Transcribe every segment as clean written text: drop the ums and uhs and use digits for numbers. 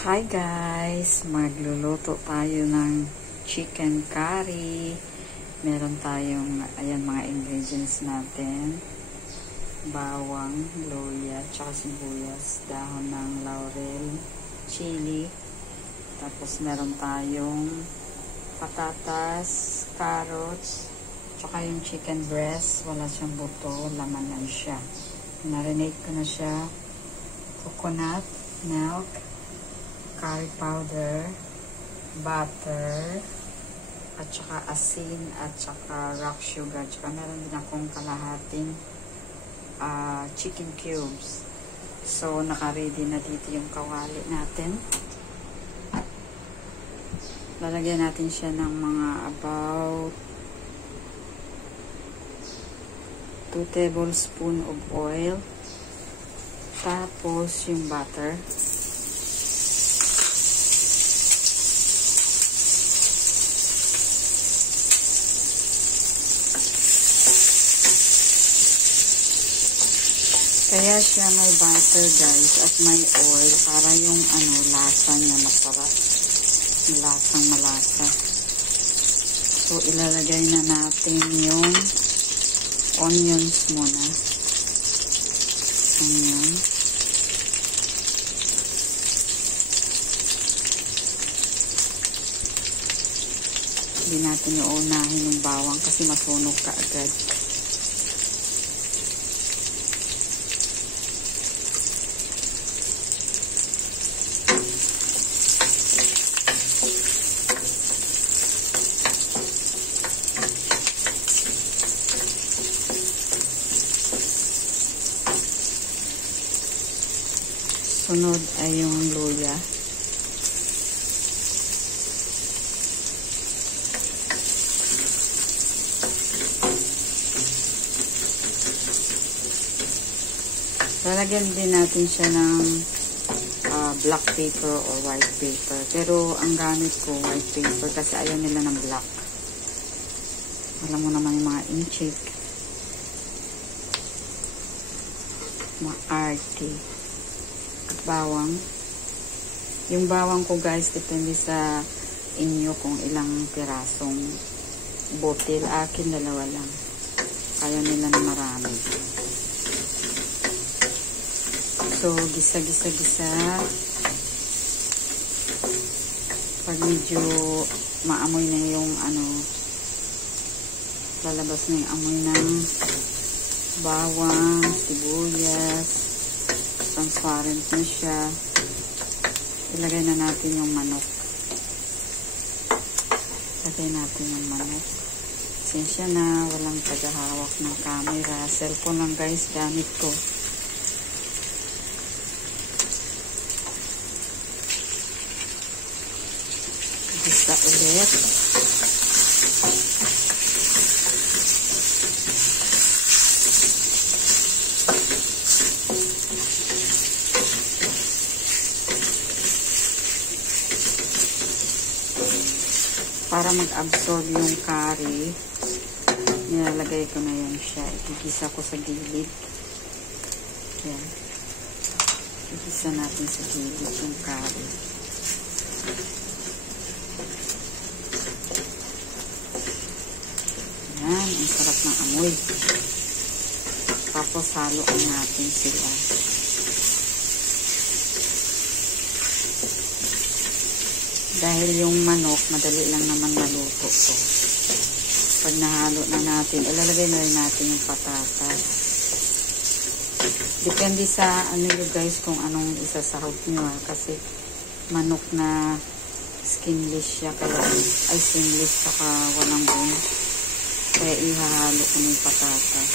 Hi guys! Magluluto tayo ng chicken curry. Meron tayong, ayan mga ingredients natin. Bawang, luya, tsaka sibuyas, dahon ng laurel, chili. Tapos meron tayong patatas, carrots, tsaka yung chicken breast. Wala siyang buto, laman lang siya. Marinate ko na siya. Coconut, milk, curry powder, butter, at saka asin, at saka rock sugar. At saka meron din akong kalahating chicken cubes. So, naka-ready na dito yung kawali natin. Lalagyan natin siya ng mga about 2 tablespoons of oil. Tapos, yung butter. Kaya siya may butter guys at may oil para yung lasa niya masarap. Lasang malasa. So ilalagay na natin yung onions muna. Onion. Hindi natin uunahin yung bawang kasi masunog ka agad. Sunod ay yung luya. Lalagyan din natin siya ng black paper or white paper. Pero ang gamit ko white paper kasi ayaw nila ng black. Alam mo naman yung mga inchik. Maarte. Bawang. Yung bawang ko guys, depende sa inyo kung ilang pirasong botil. Akin, dalawa lang. Kaya nila na marami. So, gisa-gisa-gisa. Pag medyo maamoy na yung lalabas na yung amoy ng bawang, sibuyas, transparent na siya. Ilagay na natin yung manok. Ilagay natin yung manok. Pasensya na, walang tagahawak ng camera. Cellphone lang guys, gamit ko. Gisa ulit. Para mag-absorb yung curry, nilalagay ko na yan siya. Igigisa ko sa gilid. Yan. Igigisa natin sa gilid yung curry. Yan. Ang sarap ng amoy. Tapos haluan natin sila. Dahil yung manok, madali lang naman maluto to. Pag nahalo na natin, ilalagay na rin natin yung patatas. Depende sa nyo guys kung anong isasahog nyo kasi manok na skinless siya, kaya ay skinless saka walang bone. Kaya ihahalo ko na yung patatas.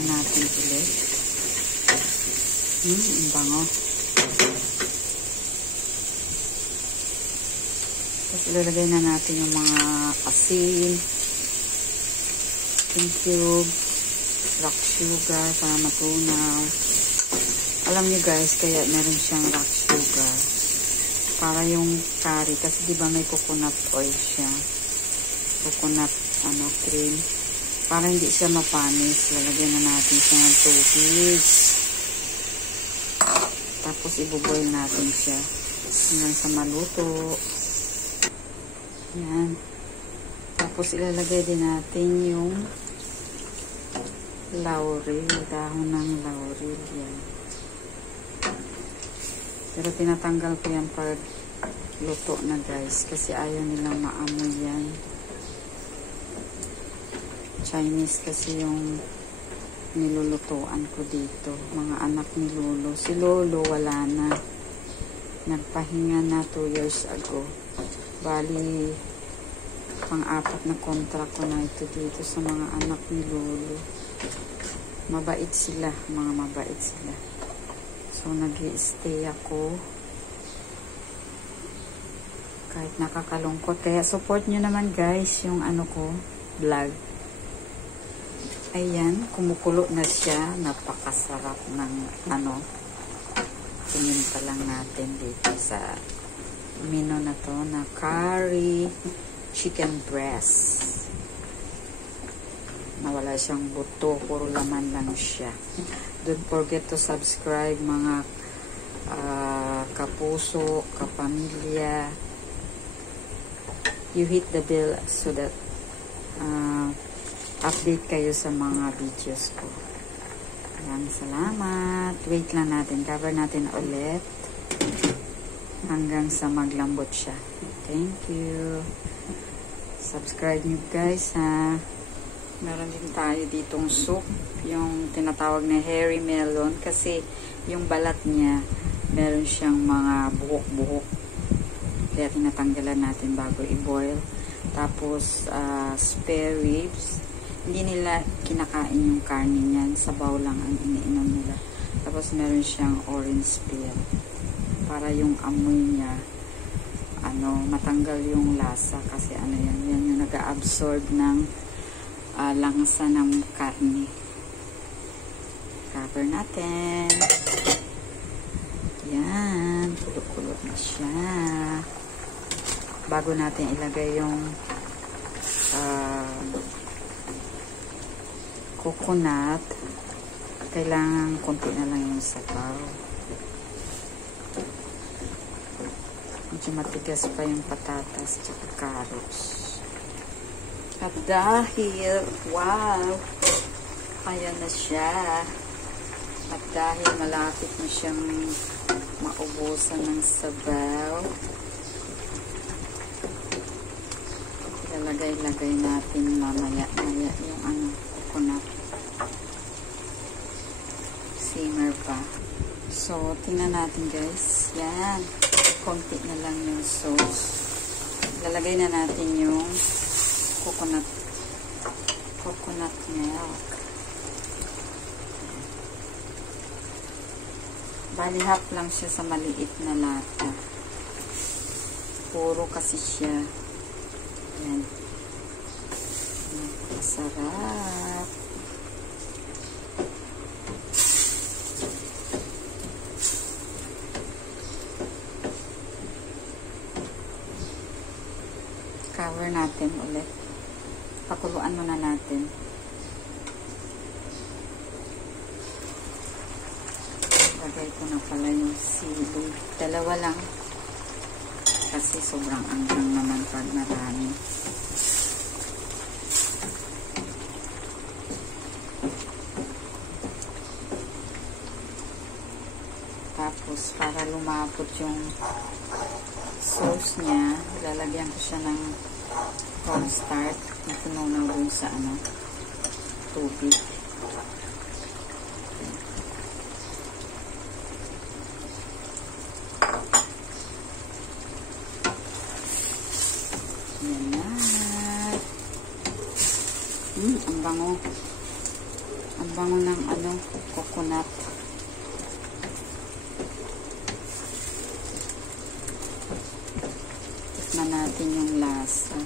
Natin ulit. Ang bango. Tapos ilalagay na natin yung mga asin, chicken cube, rock sugar para matunaw. Alam niyo guys, kaya meron siyang rock sugar. para yung curry kasi di ba may coconut oil siya. coconut cream. Para hindi siya mapanis, lalagyan na natin siya ng tubig. Tapos ibuboil natin siya hanggang sa maluto. Yan. Tapos ilalagay din natin yung laurel, dahon ng laurel. Yan. Pero tinatanggal ko yan pag luto na guys, kasi ayaw nilang maamoy yan. Chinese kasi yung nilulutuan ko dito. Mga anak ni Lolo. Si Lolo wala na. Nagpahinga na 2 years ago. Bali, pang-apat na contract ko na ito dito sa mga anak ni Lolo. Mabait sila. Mga mabait sila. So, nag-i-stay ako. Kahit nakakalungkot. Kaya support nyo naman guys yung vlog. Ayan, kumukulo na siya. Napakasarap ng tingin pa lang natin dito sa menu na to na curry chicken breast. Nawala siyang buto, puro laman lang siya. Don't forget to subscribe mga kapuso, kapamilya. You hit the bell so that update kayo sa mga videos ko. Maraming salamat. Wait lang natin. Cover natin ulit hanggang sa maglambot siya. Thank you. Subscribe nyo guys ha. Meron din tayo ditong soup. Yung tinatawag na hairy melon. Kasi yung balat niya meron siyang mga buhok-buhok. Kaya tinatanggalan natin bago i-boil. Tapos spare ribs. Hindi nila kinakain yung karne niyan. Sabaw lang ang iniinom nila. Tapos meron siyang orange peel. Para yung amoy niya, matanggal yung lasa. Kasi yan yung nag-absorb ng langsa ng karne. Cover natin. Yan. Kulot-kulot na siya. Bago natin ilagay yung coconut, kailangan konti na lang yung sabaw. Medyo matigas pa yung patatas at carrots. At dahil, wow, ayan na siya. At dahil malapit na siyang maubusan ng sabaw, ilalagay-lagay natin mamaya-maya yung coconut. Simmer pa. So, tingnan natin guys. Yan. Konti na lang yung sauce. Lalagay na natin yung coconut milk. Bali half lang siya sa maliit na lata. Puro kasi siya. Yan. Masarap. Cover natin ulit. Pakuluan muna natin. Lagay ko na pala yung sili. Dalawa lang. Kasi sobrang anghang naman pag marami. Tapos, para lumapot yung sauce niya, lalagyan ko siya ng cornstarch na pinunaw dun sa tubig. Yan na. Ang bango. Ang bango ng coconut. Tikman natin yung lasa.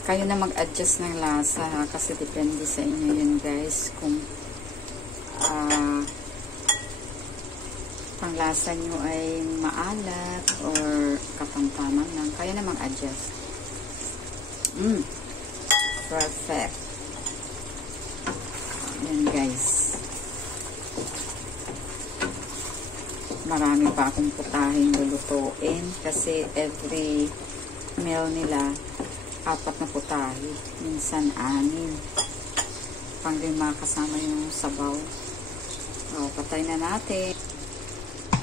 Kayo na mag-adjust ng lasa ha, kasi depende sa inyo yun guys kung panglasa nyo ay maalat or katamtaman lang. Kayo na mag-adjust. Perfect. Yan guys. Marami pa akong putahing lulutuin kasi every meal nila 4 na putahe. Minsan 6. Pang 5 kasama yung sabaw. O, patay na natin.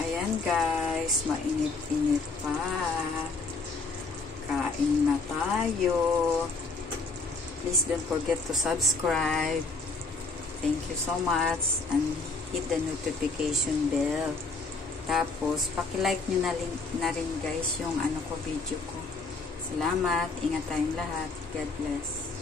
Ayan guys, mainit-init pa. Kain na tayo. Please don't forget to subscribe. Thank you so much. And hit the notification bell. Tapos, paki-like nyo na rin guys yung video ko. Salamat. Ingat tayong lahat. God bless.